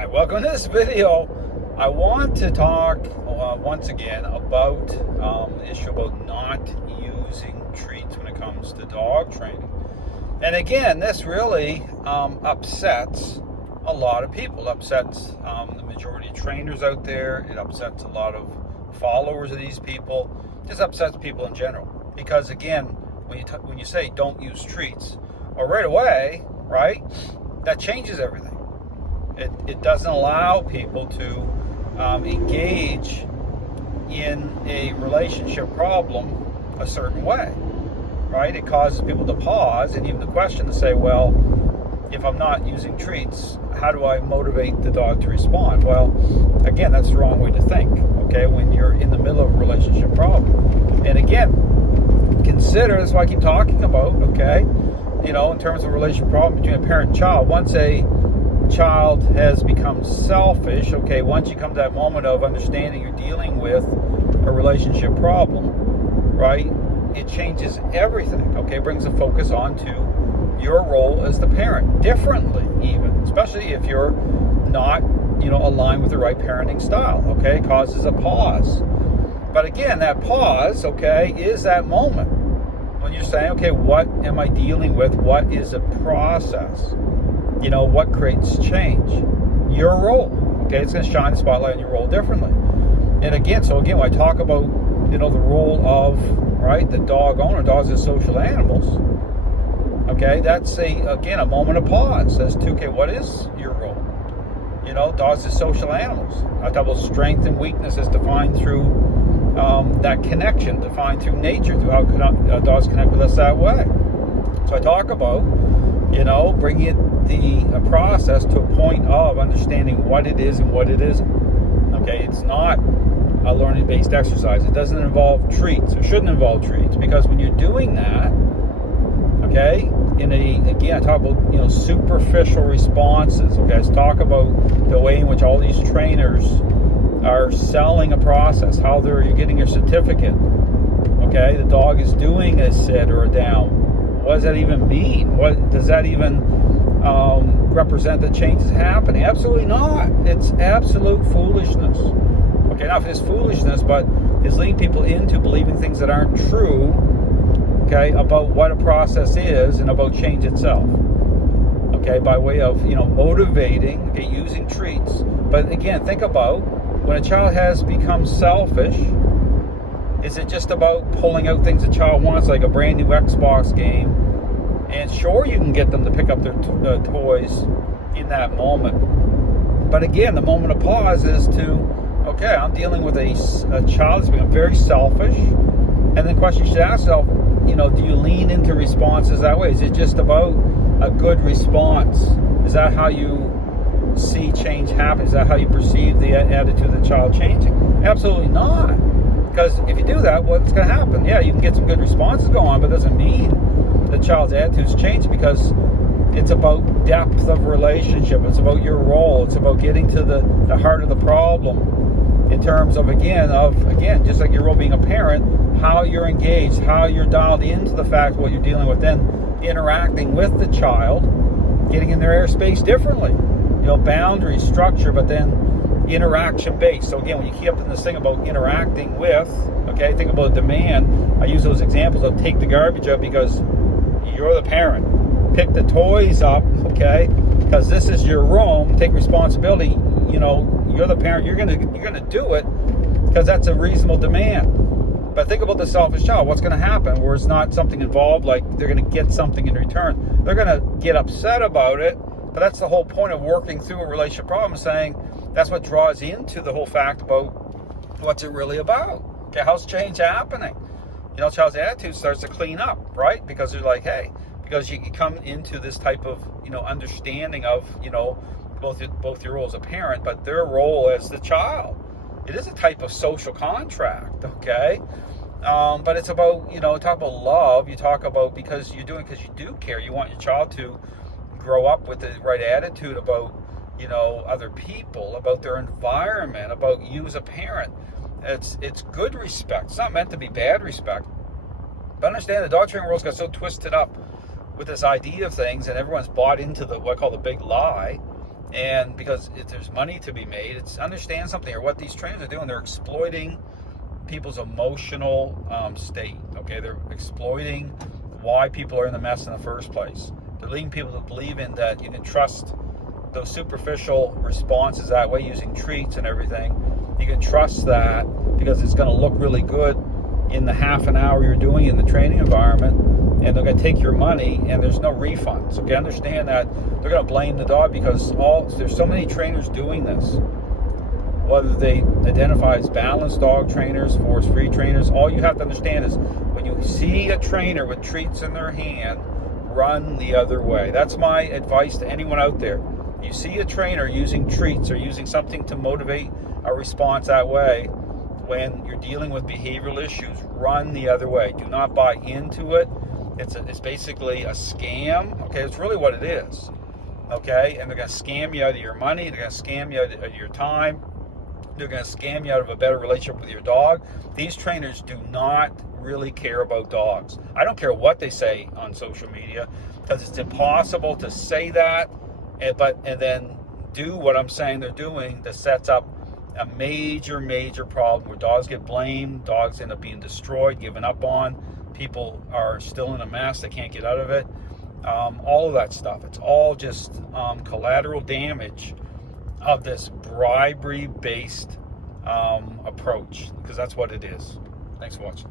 Hi, welcome to this video. I want to talk once again about the issue about not using treats when it comes to dog training. And again, this really upsets a lot of people. It upsets the majority of trainers out there. It upsets a lot of followers of these people. It just upsets people in general. Because again, when you say don't use treats, or right away, right, that changes everything. It doesn't allow people to engage in a relationship problem a certain way, right? It causes people to pause and even to question to say, well, if I'm not using treats, how do I motivate the dog to respond? Well, again, that's the wrong way to think, okay, when you're in the middle of a relationship problem. And again, consider, that's why I keep talking about, okay, you know, in terms of a relationship problem between a parent and child, once a child has become selfish, okay, once you come to that moment of understanding you're dealing with a relationship problem, right, it changes everything, okay, it brings the focus onto your role as the parent differently, even, especially if you're not, you know, aligned with the right parenting style, okay, it causes a pause. But again, that pause, okay, is that moment when you're saying, okay, what am I dealing with? What is the process? You know, what creates change? Your role. Okay, it's going to shine the spotlight on your role differently. And again, when I talk about, you know, the role of, right, the dog owner, dogs are social animals. Okay, that's a moment of pause as to, okay, what is your role? You know, dogs are social animals. I talk about strength and weakness as defined through that connection, defined through nature, through how dogs connect with us that way. So I talk about, you know, bringing the process to a point of understanding what it is and what it isn't. Okay, it's not a learning-based exercise. It doesn't involve treats. It shouldn't involve treats, because when you're doing that, okay, I talk about, you know, superficial responses. Okay, let's talk about the way in which all these trainers are selling a process, how you're getting your certificate. Okay, the dog is doing a sit or a down. What does that even mean? What does that even represent that change is happening? Absolutely not. It's absolute foolishness. Okay, not if it's foolishness, but it's leading people into believing things that aren't true, okay, about what a process is and about change itself. Okay, by way of, you know, motivating, okay, using treats. But again, think about when a child has become selfish, is it just about pulling out things a child wants, like a brand new Xbox game? And sure, you can get them to pick up their toys in that moment. But again, the moment of pause is to, okay, I'm dealing with a child that's become very selfish. And the question you should ask yourself, you know, do you lean into responses that way? Is it just about a good response? Is that how you see change happen? Is that how you perceive the attitude of the child changing? Absolutely not. Because if you do that, what's going to happen? Yeah, you can get some good responses going on, but it doesn't mean the child's attitudes change, because it's about depth of relationship. It's about your role. It's about getting to the heart of the problem in terms of, again, just like your role being a parent, how you're engaged, how you're dialed into the fact of what you're dealing with, then interacting with the child, getting in their airspace differently. You know, boundaries, structure, but then interaction based. So again, when you keep up in this thing about interacting with, okay, think about demand. I use those examples of take the garbage out because you're the parent. Pick the toys up, okay, because this is your room. Take responsibility. You know, you're the parent. You're gonna do it because that's a reasonable demand. But think about the selfish child. What's going to happen where it's not something involved, like they're going to get something in return? They're going to get upset about it. But that's the whole point of working through a relationship problem, saying that's what draws into the whole fact about what's it really about. Okay, how's change happening? You know, child's attitude starts to clean up, right? Because they're like, hey, because you come into this type of, you know, understanding of, you know, both your role as a parent, but their role as the child. It is a type of social contract, okay? But it's about, you know, talk about love. You talk about because you're doing because you do care. You want your child to grow up with the right attitude about, you know, other people, about their environment, about you as a parent. It's good respect. It's not meant to be bad respect. But understand the dog training world's got so twisted up with this idea of things, and everyone's bought into what I call the big lie, And because if there's money to be made, it's understand something here. What these trainers are doing, they're exploiting people's emotional state. Okay, they're exploiting why people are in the mess in the first place. They're leading people to believe in that you can trust those superficial responses that way, using treats and everything. You can trust that because it's going to look really good in the half an hour you're doing in the training environment, and they're going to take your money and there's no refunds. Okay, understand that they're going to blame the dog because there's so many trainers doing this. Whether they identify as balanced dog trainers, force-free trainers, all you have to understand is when you see a trainer with treats in their hand, run the other way. That's my advice to anyone out there. You see a trainer using treats or using something to motivate a response that way, when you're dealing with behavioral issues, run the other way. Do not buy into it. It's basically a scam. Okay, it's really what it is. Okay, and they're going to scam you out of your money. They're going to scam you out of your time. They're going to scam you out of a better relationship with your dog. These trainers do not really care about dogs. I don't care what they say on social media, because it's impossible to say that and then do what I'm saying they're doing. That sets up a major problem where dogs get blamed, dogs end up being destroyed, given up on, people are still in a mess, they can't get out of it, all of that stuff. It's all just collateral damage of this bribery based approach, because that's what it is. Thanks for watching.